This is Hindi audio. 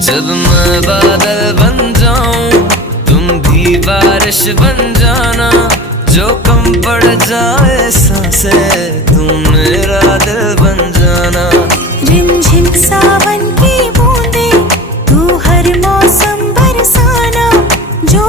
जब मैं बादल बन जाऊं तुम भी बारिश बन जाना, जो कम पड़ जाए सांसें तुम मेरा दिल बन जाना। रिमझिम सावन की बूंदे तू हर मौसम बरसाना, जो